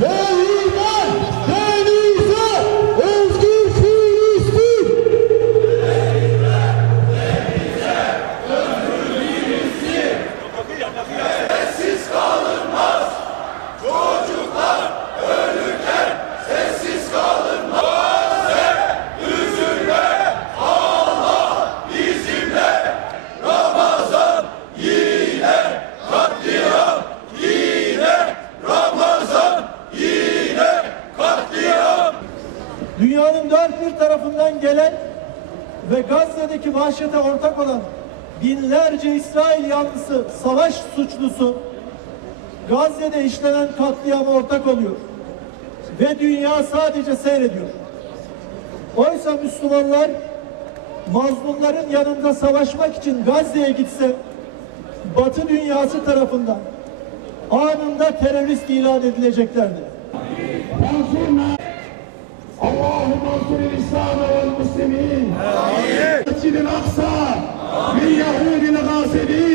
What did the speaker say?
Meydan Dünyanın dört bir tarafından gelen ve Gazze'deki vahşete ortak olan binlerce İsrail yanlısı savaş suçlusu Gazze'de işlenen katliama ortak oluyor. Ve dünya sadece seyrediyor. Oysa Müslümanlar mazlumların yanında savaşmak için Gazze'ye gitse Batı dünyası tarafından anında terörist ilan edileceklerdi. Allahümme ansur İslam ve Müslimin. Mescid-i Aksa min Yahudil gâsibin.